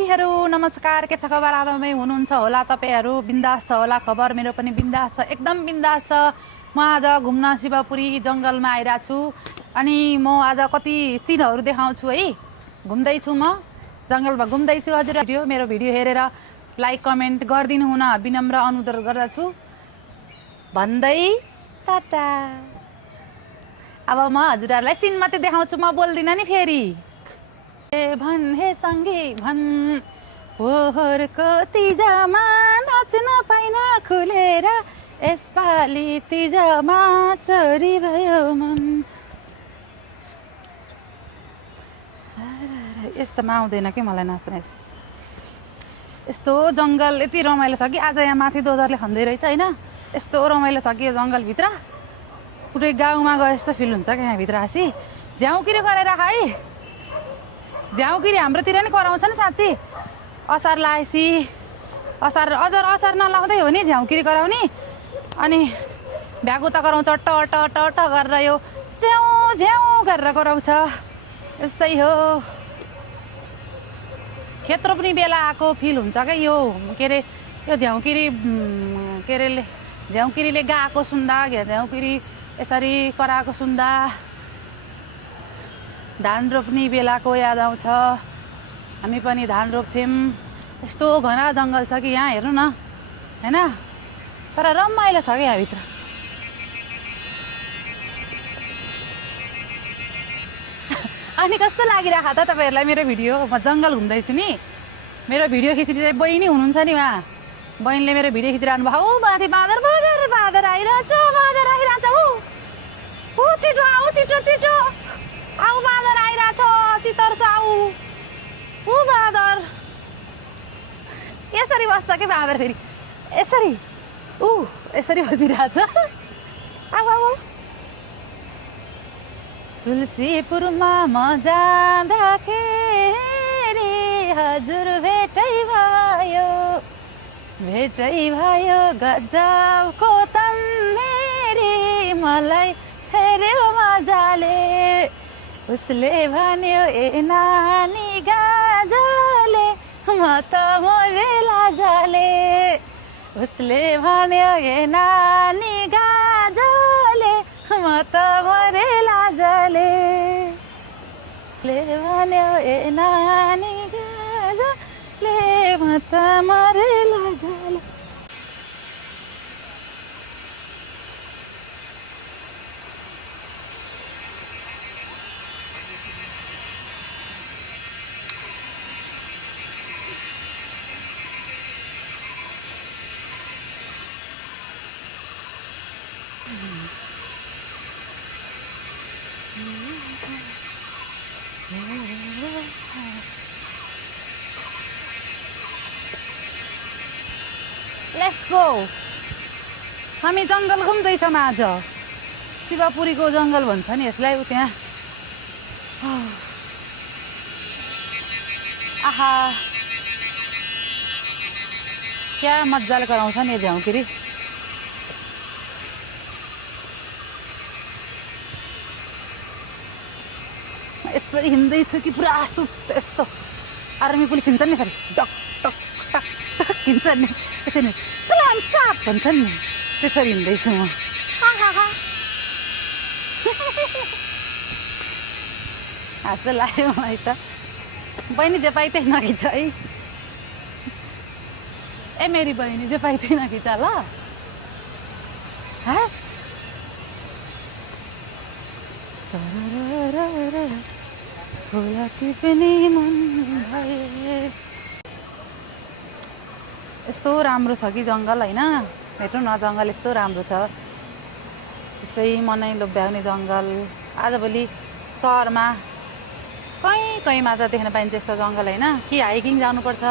साथीहरू नमस्कार, के छ खबर? आरामै हुनुहुन्छ होला तपाईहरू? बिन्दास छ होला खबर? मेरो पनि बिन्दास छ, एकदम बिन्दास छ। म आज घुम्न शिवपुरी जङ्गलमा आइरहेको छु अनि म आज कति सिनहरू देखाउँछु है। घुम्दैछु, म जङ्गलमा घुम्दैछु। हजुर मेरो भिडियो हेरेर लाइक कमेन्ट गरिदिनु हुन विनम्र अनुरोध गर्दछु भन्दै टाटा। अब म हजुरहरूलाई सिन मात्रै देखाउँछु, म बोल्दिनँ नि फेरि। भन हे सङ्गी भन, पोहोरको तिजमा नाच्न पाइन खुलेर, यसपालि तिजमा चोरी भयो मन। यस्तोमा आउँदैन कि मलाई नाच्ने। यस्तो जङ्गल यति रमाइलो छ कि आज यहाँ माथि दोजरले खन्दै रहेछ होइन। यस्तो रमाइलो छ कि यो जङ्गलभित्र पुरै गाउँमा गए जस्तो फिल हुन्छ क्या यहाँभित्र। हाँसी झ्याउकिरी गरेर है, झ्याउकिरी हाम्रोतिर नि कराउँछ नि साँच्ची। असार लगाएपछि असार नलाउँदै हो नि झ्याउकिरी कराउने। अनि भ्यागुता कराउँछ ट ट ट ट गरेर, यो झ्याउ झ्याउ गरेर कराउँछ। यस्तै हो, खेत्रो पनि बेला आएको फिल हुन्छ क्या यो। के अरे यो झ्याउकिरी के अरे झ्याउकिरीले गाएको सुन्दा, झ्याउकिरी यसरी कराएको सुन्दा धान रोप्ने बेलाको याद आउँछ। हामी पनि धान रोप्थ्यौँ। यस्तो घना जङ्गल छ कि यहाँ हेर्नु न होइन, तर रमाइलो छ कि यहाँभित्र। अनि कस्तो लागिरहेको त तपाईँहरूलाई मेरो भिडियो? म जङ्गल घुम्दैछु नि, मेरो भिडियो खिच्ने चाहिँ बहिनी हुनुहुन्छ नि, उहाँ बहिनीले मेरो भिडियो खिचिरहनु भयो। ऊ माथि बाँदर बाँदर बाँदर आइरहेछ, बाँदर आइरहेछ। ऊ छिटो आऊ, छिटो छिटो आऊ, बाँदर आइरहेछ, चितर छ आऊ। ऊ बाँदर यसरी बस्छ कि बाँदर, फेरि यसरी यसरी बसिरहेछ। आऊ आऊ। तुलसीपुरमा म जाँदाखेरि हजुर भेटै भयो गजबको तन्नेरी, मलाई हेऱ्यो मजाले। उसले भन्यो ए नानी गाजले, म त मोरे लाजले। उसले भन्यो ए नानी गाजले, म त मोरे लाजले। उसले भन्यो ए नानी गाजले, म त मोरे लाजले। Let's go. हामी जङ्गल घुम्दैछौँ आज। शिवपुरीको जङ्गल भन्छ नि यसलाई। ऊ त्यहाँ आहा क्या मजाले कराउँछ नि यो झ्याउकिरी। यसरी हिँड्दैछु कि पुरा यस्तो आर्मी पुलिस हिँड्छ नि, यसरी डक टक टक टक हिँड्छ नि, त्यसरी सलाम साप भन्छ नि, त्यसरी हिँड्दैछु म। हाँसो लाग्यो मलाई त। बहिनी जे पाइ त्यही नखिच है। ए मेरी बहिनी जे पाइ त्यही नखिच ल। हाँस फुला टिप्ने मन भए। यस्तो राम्रो छ कि जङ्गल होइन। हेर्नु न जङ्गल यस्तो राम्रो छ, त्यसै मनै लोभ्याउने जङ्गल। आजभोलि सहरमा कहीँ मात्र देख्न पाइन्छ यस्तो जङ्गल होइन। कि हाइकिङ जानुपर्छ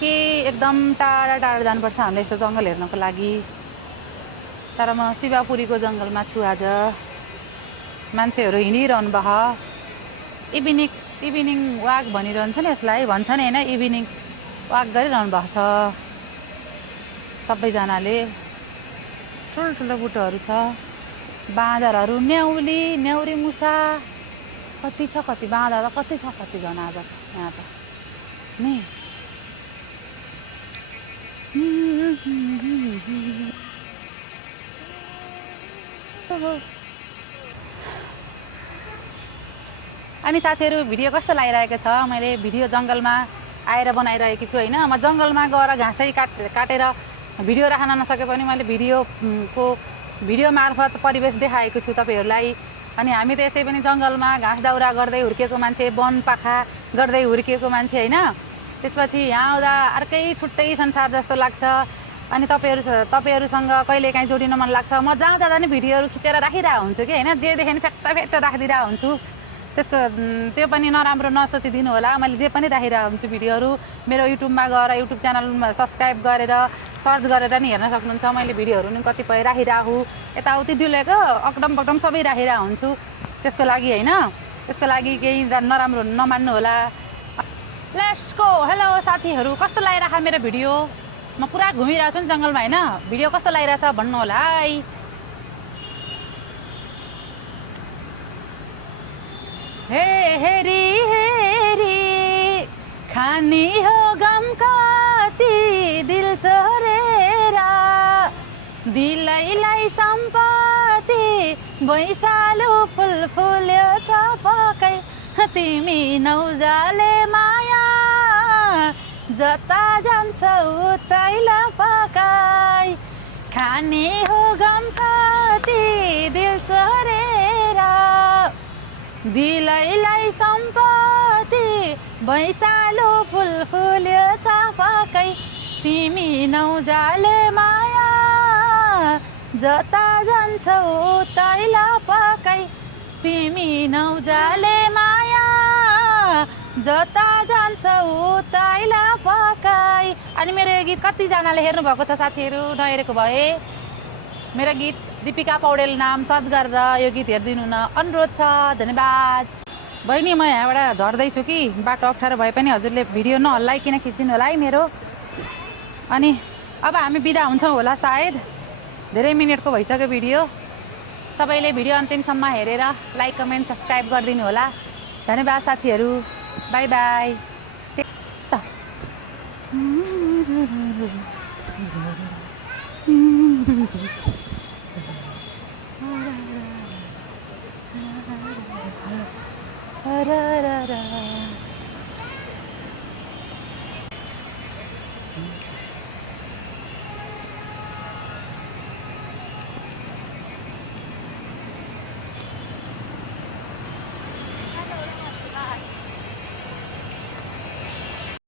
कि एकदम टाढा टाढा जानुपर्छ हामीले यस्तो जङ्गल हेर्नको लागि। तर म शिवपुरीको जङ्गलमा छु आज। मान्छेहरू हिँडिरहनु भयो। इभिनिङ वाक भनिरहन्छ नि यसलाई, भन्छ नि होइन, इभिनिङ वाक गरिरहनु भएको छ सबैजनाले। ठुल्ठुलो बुटोहरू छ, बाँदरहरू, न्याउरी मुसा कति छ, कति बाँदर कति छ, कतिजना आज यहाँ त। नि। अनि साथीहरू भिडियो कस्तो लागिरहेको छ? मैले भिडियो जङ्गलमा आएर बनाइरहेकी छु होइन। म जङ्गलमा गएर घाँसै काटेर भिडियो राख्न नसके पनि मैले भिडियो मार्फत परिवेश देखाएको छु तपाईँहरूलाई। अनि हामी त यसै पनि जङ्गलमा घाँस दाउरा गर्दै हुर्किएको मान्छे, वन पाखा गर्दै हुर्किएको मान्छे होइन। त्यसपछि यहाँ आउँदा अर्कै छुट्टै संसार जस्तो लाग्छ। अनि तपाईँहरूसँग कहिलेकाहीँ जोडिन मन लाग्छ। म जहाँ जाँदा नि भिडियोहरू खिचेर राखिरहेको हुन्छु कि होइन। जे देखेँ नि फ्याट्ट राखिदिरहेको हुन्छु। त्यो पनि नराम्रो नसोचिदिनु होला। मैले जे पनि राखिरहेको हुन्छु भिडियोहरू। मेरो युट्युबमा गएर युट्युब च्यानलमा सब्सक्राइब गरेर सर्च गरेर नि हेर्न सक्नुहुन्छ। मैले भिडियोहरू नि कतिपय राखिरहेको, यताउति डुलेको अकडम बकडम सबै राखिरहेको हुन्छु। त्यसको लागि होइन, त्यसको लागि केही नराम्रो नमान्नु होला। Let's go. हेलो साथीहरू, कस्तो लागिरहेको मेरो भिडियो? म पुरा घुमिरहेको छु नि जङ्गलमा होइन। भिडियो कस्तो लागिरहेछ भन्नु होला है। हेरी खानी हो गम कति दिल चोरेर, दिलैलाई सम्पत्ति बैसालु फुल फुल्यो छ पकै, तिमी नौजाले माया जता जान्छ उतैला पकाई। खानी हो गम कति दिल चोरेर, दिलैलाई सम्पत्ति बैसालु फुल फुल्यो छ पकै, तिमी नौजाले माया जता जान्छ उतैला पकाई, तिमी नौजाले माया जता जान्छ उतैला पकाई। अनि मेरो यो गीत कतिजनाले हेर्नु भएको छ साथीहरू? नहेरेको भए मेरो गीत दीपिका पौडेल नाम सर्च गरेर यो गीत हेरिदिनु न, अनुरोध छ। धन्यवाद। बहिनी, म यहाँबाट झर्दैछु कि बाटो अप्ठ्यारो भए पनि हजुरले भिडियो नहल्लाइकन खिचिदिनु होला है मेरो। अनि अब हामी बिदा हुन्छौँ होला सायद, धेरै मिनटको भइसक्यो भिडियो। सबैले भिडियो अन्तिमसम्म हेरेर लाइक कमेन्ट सब्सक्राइब गरिदिनु होला। धन्यवाद साथीहरू, बाई बाई।